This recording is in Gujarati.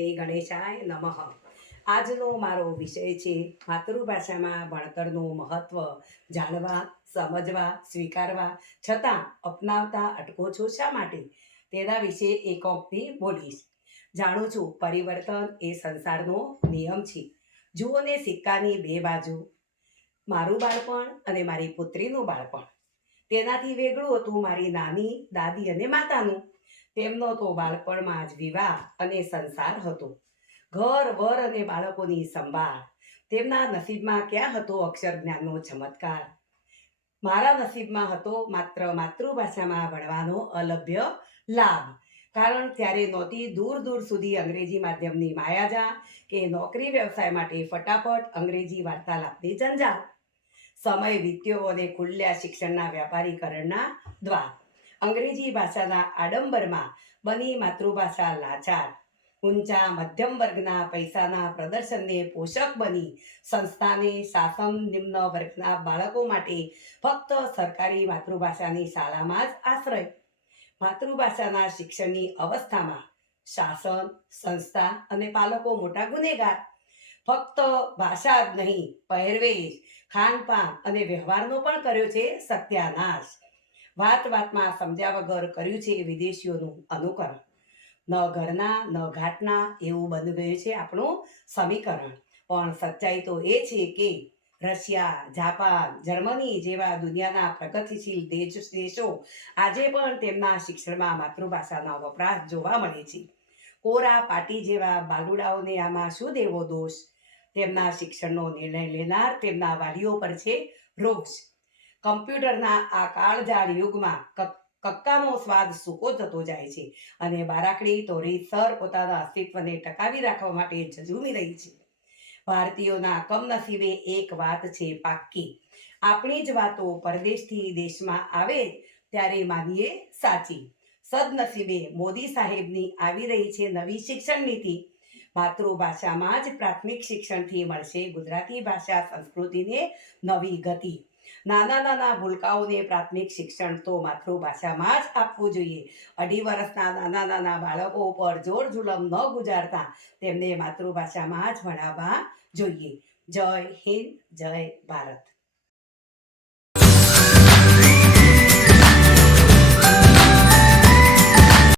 શ્રી ગણેશાય નમઃ. આજનો મારો વિષય છે માતૃભાષામાં ભણતરનું મહત્વ જાણવા, સમજવા, સ્વીકારવા છતાં અપનાવતા અટકો છો શા માટે? તેના વિશે એકોકથી બોલીશ. જાણું છું પરિવર્તન એ સંસારનો નિયમ છે. જુઓ ને સિક્કાની બે બાજુ. મારું બાળપણ અને મારી પુત્રીનું બાળપણ. તેનાથી વેગળું હતું મારી નાની, દાદી અને માતાનું. તેમનો તો બાળપણમાં જ વિવાહ અને સંસાર હતો. ઘર વર અને બાળકોની સંભાળ. તેમના નસીબમાં ક્યાં હતો અક્ષર જ્ઞાનનો ચમત્કાર? મારા નસીબમાં હતો માત્ર માતૃભાષામાં ભણવાનો અલભ્ય લાભ. કારણ ત્યારે નહોતી દૂર દૂર સુધી અંગ્રેજી માધ્યમની માયાજા કે નોકરી વ્યવસાય માટે ફટાફટ અંગ્રેજી વાર્તાલાપની જંજાળ. સમય વીત્યો અને ખુલ્યા શિક્ષણના વ્યાપારીકરણના દ્વાર. અંગ્રેજી ભાષાના આડંબરમાં બની માતૃભાષા લાચાર. ઊંચા મધ્યમ વર્ગના પૈસાના પ્રદર્શનને પોષક બની સંસ્થાને શાસન નિમ્ન વર્ગના બાળકો માટે ફક્ત સરકારી માતૃભાષાની શાળામાં જ આશ્રય. માતૃભાષાના શિક્ષણની અવસ્થામાં શાસન, સંસ્થા અને પાલકો મોટા ગુનેગાર. ફક્ત ભાષા જ નહીં, પહેરવેશ, ખાનપાન અને વ્યવહારનો પણ કર્યો છે સત્યાનાશ. વાત વાતમાં સમજ્યા વગર કર્યું છે વિદેશીઓનું અનુકરણ. ન ઘરના ન ઘાટના એવું બની ગયું છે આપણું સમીકરણ. પણ સચ્ચાઈ તો એ છે કે રશિયા, જાપાન, જર્મની જેવા દુનિયાના પ્રગતિશીલ દેશો આજે પણ તેમના શિક્ષણમાં માતૃભાષાનો વપરાશ જોવા મળે છે. કોરા પાટી જેવા બાલુડાઓને આમાં શું દેવો દોષ? તેમના શિક્ષણનો નિર્ણય લેનાર તેમના વાલીઓ પર છે રોષ. કમ્પ્યુટરના આ કાળજાળ યુગમાં કક્કાનો સ્વાદ સૂકો થતો જાય છે અને બારાકડી તો રીતસર પોતાના અસ્તિત્વને ટકાવી રાખવા માટે ઝઝૂમી રહી છે. ભારતીયોના કમનસીબે એક વાત છે પાક્કી. આપણી જ વાતો પરદેશથી દેશમાં આવે ત્યારે માનીએ સાચી. સદનસીબે મોદી સાહેબની આવી રહી છે નવી શિક્ષણ નીતિ. માતૃભાષામાં જ પ્રાથમિક શિક્ષણથી મળશે ગુજરાતી ભાષા સંસ્કૃતિને નવી ગતિ. નાના નાના ભૂલકાઓને પ્રાથમિક શિક્ષણ તો માતૃભાષામાં જ આપવું જોઈએ. 2.5 વર્ષના નાના નાના બાળકો ઉપર જોર જુલમ ન ગુજારતા તેમને માતૃભાષામાં જ ભણાવવા જોઈએ. જય હિન્દ, જય ભારત.